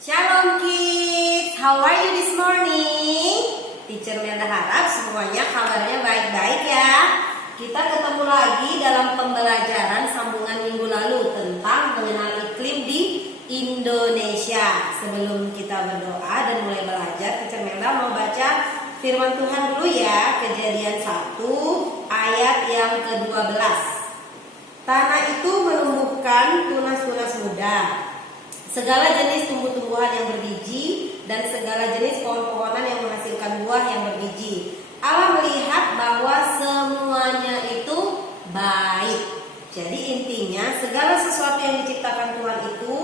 Shalom kids, how are you this morning? Teacher Melda harap semuanya kabarnya baik-baik ya. Kita ketemu lagi dalam pembelajaran sambungan minggu lalu tentang mengenal iklim di Indonesia. Sebelum kita berdoa dan mulai belajar, Teacher Melda mau baca firman Tuhan dulu ya. Kejadian 1 ayat yang ke-12. Tanah itu menumbuhkan tunas-tunas muda, segala jenis tumbuh-tumbuhan yang berbiji, dan segala jenis pohon-pohonan yang menghasilkan buah yang berbiji. Allah melihat bahwa semuanya itu baik. Jadi intinya segala sesuatu yang diciptakan Tuhan itu,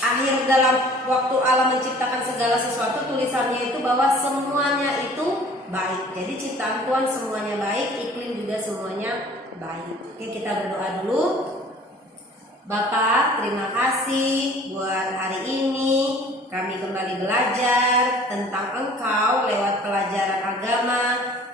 akhir dalam waktu Allah menciptakan segala sesuatu, tulisannya itu bahwa semuanya itu baik. Jadi ciptaan Tuhan semuanya baik, iklim juga semuanya baik. Oke, kita berdoa dulu. Bapak, terima kasih buat hari ini. Kami kembali belajar tentang Engkau lewat pelajaran agama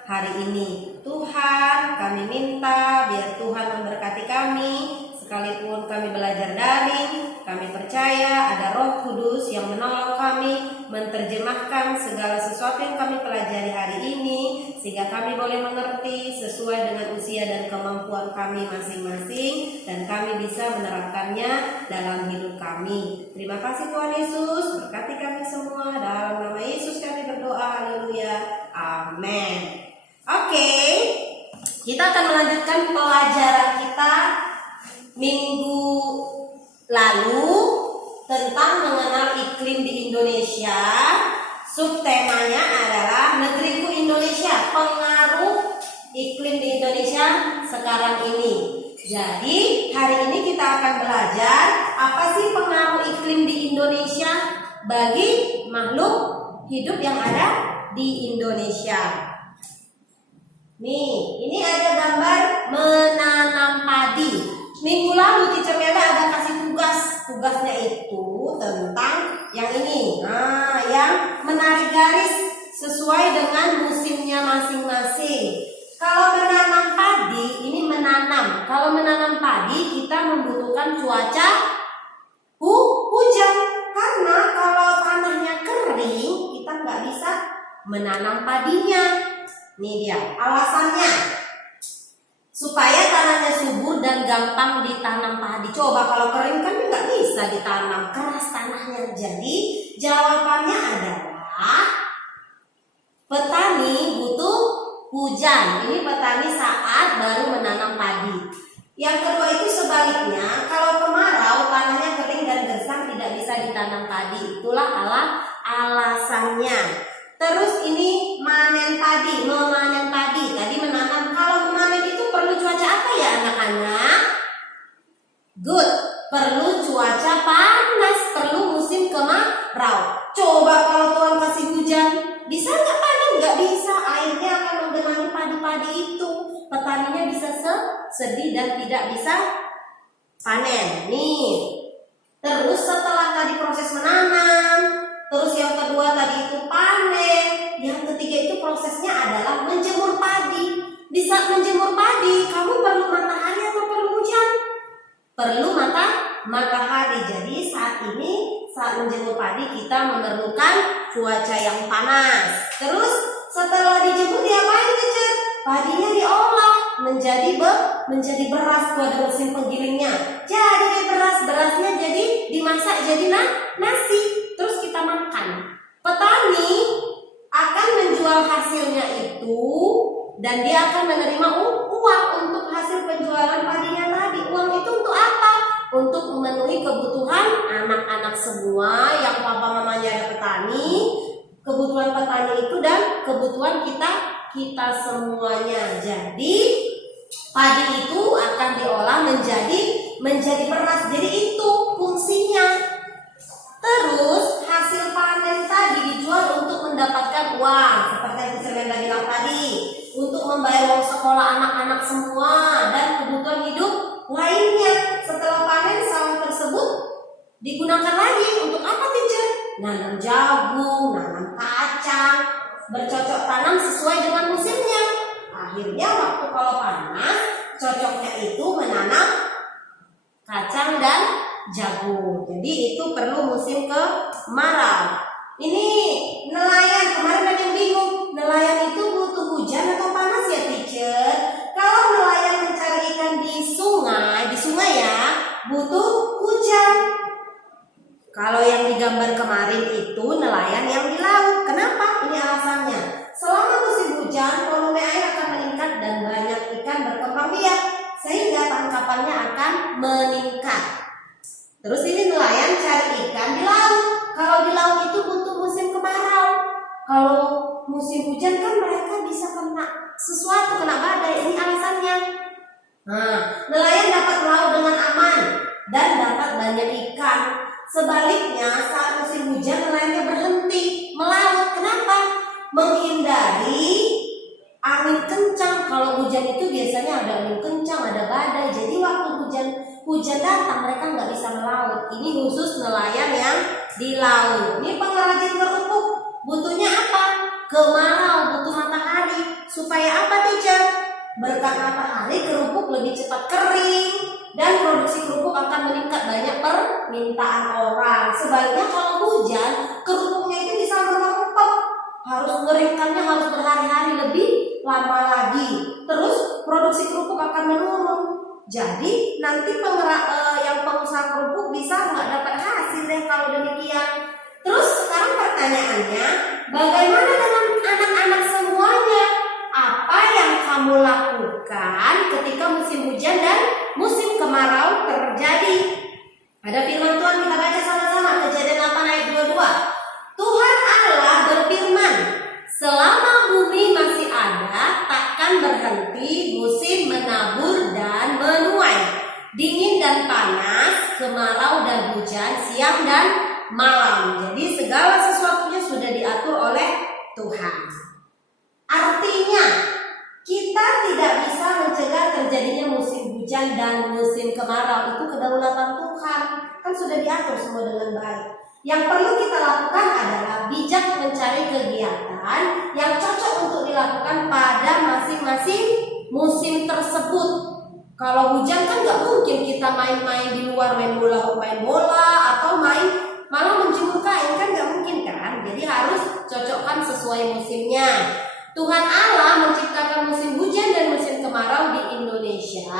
hari ini. Tuhan, kami minta biar Tuhan memberkati kami. Sekalipun kami belajar daring, kami percaya ada Roh Kudus yang menolong kami menerjemahkan segala sesuatu yang kami pelajari hari ini, sehingga kami boleh mengerti sesuai dengan usia dan kemampuan kami masing-masing, dan kami bisa menerapkannya dalam hidup kami. Terima kasih Tuhan Yesus, berkati kami semua. Dalam nama Yesus kami berdoa, haleluya, amin. Oke, kita akan melanjutkan pelajaran kita minggu lalu tentang mengenal iklim di Indonesia. Subtemanya adalah Negeriku Indonesia, pengaruh iklim di Indonesia sekarang ini. Jadi hari ini kita akan belajar apa sih pengaruh iklim di Indonesia bagi makhluk hidup yang ada di Indonesia. Nih, ini ada gambar menanam padi. Minggu lalu Teacher Melda ada kasih tugasnya itu tentang yang ini. Nah, yang menarik garis sesuai dengan musimnya masing-masing. Kalau menanam padi, ini menanam. Kalau menanam padi kita membutuhkan cuaca hujan. Karena kalau tanahnya kering, kita nggak bisa menanam padinya. Ini dia alasannya. Supaya tanahnya subur dan gampang ditanam padi. Coba kalau kering kan nggak bisa ditanam, keras tanahnya. Jadi jawabannya adalah petani butuh hujan. Ini petani saat baru menanam padi. Yang kedua itu sebaliknya, kalau kemarau tanahnya kering dan gersang tidak bisa ditanam padi. Itulah alasannya. Terus ini manen padi, memanen padi. Tadi menanam, kalau memanen itu perlu cuaca apa ya anak-anak? Good, perlu cuaca panas, perlu musim kemarau. Coba kalau Tuhan kasih hujan, bisa nggak panen? Nggak bisa, airnya akan menggenangi padi-padi itu. Petaninya bisa sedih dan tidak bisa panen. Nih, terus setelah tadi proses menanam, terus yang kedua tadi itu panen, yang ketiga itu prosesnya adalah menjemur padi. Di saat menjemur padi, kamu perlu matahari atau perlu hujan? Perlu matahari. Jadi saat ini, saat menjemur padi kita memerlukan cuaca yang panas. Terus setelah dijemur diapain teacher? Padinya diolah menjadi beras. Tuh ada mesin penggilingnya. Jadi berasnya jadi dimasak jadi nasi. Terus kita makan. Petani akan menjual hasilnya itu dan dia akan menerima uang untuk hasil penjualan padinya tadi. Uang itu untuk apa? Untuk memenuhi kebutuhan anak-anak semua yang papa mamanya ada petani, kebutuhan petani itu dan kebutuhan kita semuanya. Jadi padi itu akan diolah menjadi beras. Jadi itu fungsinya. Terus hasil panen tadi dijual untuk mendapatkan uang, seperti yang Teacher Melda bilang tadi, untuk membayar uang sekolah anak-anak semua dan kebutuhan hidup lainnya. Setelah panen sawah tersebut digunakan lagi untuk apa teacher? Nanam jagung, nanam kacang, bercocok tanam sesuai dengan musimnya. Akhirnya waktu kalau panas, cocoknya itu menanam kacang dan jagung. Jadi itu perlu musim kemarau. Ini nelayan, kemarin ada yang bingung, nelayan itu butuh hujan atau panas ya teacher? Kalau nelayan mencari ikan di sungai ya butuh hujan. Kalau yang digambar kemarin itu nelayan yang di laut. Kenapa? Ini alasannya. Selama musim hujan, volume air akan meningkat dan banyak ikan berkembang biak, sehingga tangkapannya akan meningkat. Terus ini nelayan cari ikan di laut. Kalau di laut itu butuh musim kemarau. Kalau musim hujan kan mereka bisa kena sesuatu, kena badai. Ini alasannya. Nah, nelayan dapat melaut dengan aman dan dapat banyak ikan. Sebaliknya, saat musim hujan nelayannya berhenti melaut. Kenapa? Menghindari angin kencang. Kalau hujan itu biasanya ada angin kencang, ada badai. Jadi waktu hujan datang mereka nggak bisa melaut. Ini khusus nelayan yang di laut. Ini pengrajin kerupuk butuhnya apa? Kemarau, butuh matahari. Supaya apa teacher? Berkat matahari kerupuk lebih cepat kering dan produksi kerupuk akan meningkat, banyak permintaan orang. Sebaliknya kalau hujan kerupuknya itu bisa menumpuk, harus mengeringkannya harus berhari-hari, lebih lama lagi. Terus produksi kerupuk akan menurun. Jadi nanti yang pengusaha kerupuk bisa nggak dapat hasil deh kalau demikian. Terus sekarang pertanyaannya, bagaimana dengan anak-anak semuanya? Apa yang kamu lakukan ketika musim hujan dan musim kemarau terjadi? Ada firman Tuhan, kita baca sama-sama. Kejadian 8 ayat 22. Tuhan Allah berfirman, selama bumi masih ada, takkan berhenti musim menabur dan menuai, dingin dan panas, kemarau dan hujan, siang dan malam. Jadi segala sesuatunya sudah diatur oleh Tuhan. Artinya kita tidak bisa mencegah terjadinya musim hujan dan musim kemarau. Itu kedaulatan Tuhan. Kan sudah diatur semua dengan baik. Yang perlu kita lakukan adalah bijak mencari kegiatan yang cocok untuk dilakukan pada masing-masing musim tersebut. Kalau hujan kan nggak mungkin kita main-main di luar, main bola atau malah menjemur kain, kan nggak mungkin kan. Jadi harus cocokkan sesuai musimnya. Tuhan Allah menciptakan musim hujan dan musim kemarau di Indonesia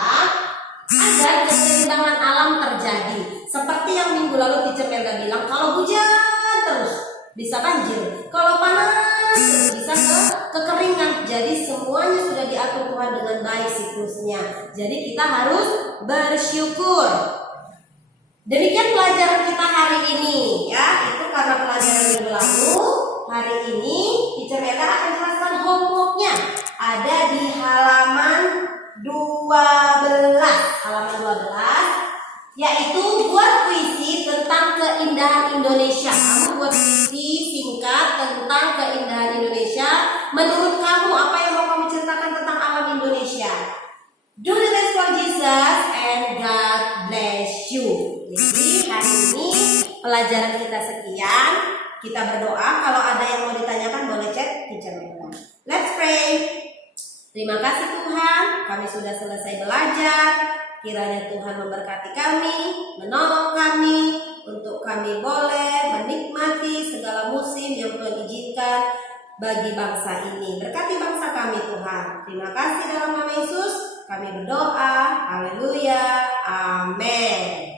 agar keseimbangan alam terjadi. Seperti yang minggu lalu Teacher Melda bilang, kalau hujan terus bisa banjir, kalau panas terus bisa kekeringan. Jadi semuanya sudah diatur Tuhan dengan baik siklusnya. Jadi kita harus bersyukur. Demikian pelajaran kita hari ini ya. Itu karena pelajaran minggu lalu. Hari ini Teacher Melda akan jelaskan homeworknya. Ada di halaman 12. Halaman 12. Yaitu buat puisi tentang keindahan Indonesia. Kamu buat puisi singkat tentang keindahan Indonesia. Menurut kamu apa yang mau kamu ceritakan tentang alam Indonesia? Do the best for Jesus and God bless you. Jadi hari ini pelajaran kita sekian. Kita berdoa. Kalau ada yang mau ditanyakan boleh chat Teacher Melda. Let's pray. Terima kasih Tuhan, kami sudah selesai belajar. Kiranya Tuhan memberkati kami, menolong kami, untuk kami boleh menikmati segala musim yang Tuhan izinkan bagi bangsa ini. Berkati bangsa kami Tuhan. Terima kasih dalam nama Yesus kami berdoa. Haleluya. Amin.